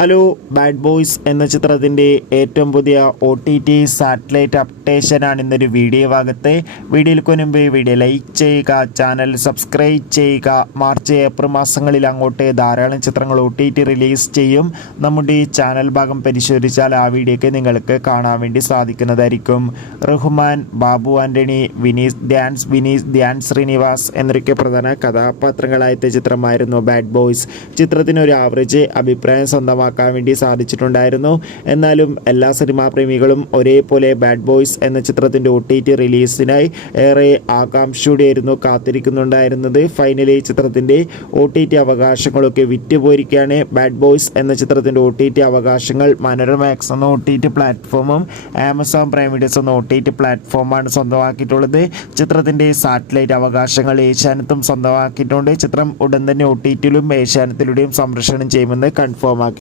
Hello, bad boys എന്ന ചിത്രത്തിൻ്റെ ഏറ്റവും പുതിയ OTT സാറ്റലൈറ്റ് അപ്ഡേഷനാണ് ഇന്നൊരു വീഡിയോ ഭാഗത്ത്. വീഡിയോയ്ക്ക് മുൻപ് വീഡിയോ ലൈക്ക് ചെയ്യുക, ചാനൽ സബ്സ്ക്രൈബ് ചെയ്യുക. മാർച്ച് ഏപ്രിൽ മാസങ്ങളിൽ അങ്ങോട്ട് ധാരാളം ചിത്രങ്ങൾ OTT റിലീസ് ചെയ്യും. നമ്മുടെ ഈ ചാനൽ ഭാഗം പരിശോധിച്ചാൽ ആ വീഡിയോയ്ക്ക് നിങ്ങൾക്ക് കാണാൻ വേണ്ടി സാധിക്കുന്നതായിരിക്കും. റഹ്മാൻ, ബാബു ആൻ്റണി, വിനീത് ധ്യാൻ ശ്രീനിവാസ് എന്നൊക്കെ പ്രധാന കഥാപാത്രങ്ങളായ ചിത്രമായിരുന്നു ബാഡ് ബോയ്സ്. ചിത്രത്തിന് ഒരു ആവറേജ് അഭിപ്രായം സ്വന്തമാക്കാൻ വേണ്ടി സാധിച്ചിട്ടുണ്ടായിരുന്നു. എന്നാലും എല്ലാ സിനിമാ പ്രേമികളും ഒരേപോലെ ബാഡ് ബോയ്സ് എന്ന ചിത്രത്തിൻ്റെ OTT റിലീസിനായി ഏറെ ആകാംക്ഷയോടെയായിരുന്നു കാത്തിരിക്കുന്നുണ്ടായിരുന്നത്. ഫൈനലി ചിത്രത്തിൻ്റെ OTT അവകാശങ്ങളൊക്കെ വിറ്റുപോയിരിക്കുകയാണ്. ബാഡ് ബോയ്സ് എന്ന ചിത്രത്തിൻ്റെ OTT അവകാശങ്ങൾ മനോരമാക്സ് എന്ന OTT പ്ലാറ്റ്ഫോമും ആമസോൺ പ്രൈം വീഡിയോസ് എന്ന OTT പ്ലാറ്റ്ഫോമാണ് സ്വന്തമാക്കിയിട്ടുള്ളത്. ചിത്രത്തിൻ്റെ സാറ്റലൈറ്റ് അവകാശങ്ങൾ ഏഷ്യാനെറ്റും സ്വന്തമാക്കിയിട്ടുണ്ട്. ചിത്രം ഉടൻ തന്നെ OTTയിലും ഏഷ്യാനെറ്റിലൂടെയും സംപ്രേഷണം ചെയ്യുമെന്ന് കൺഫേം ആക്കി.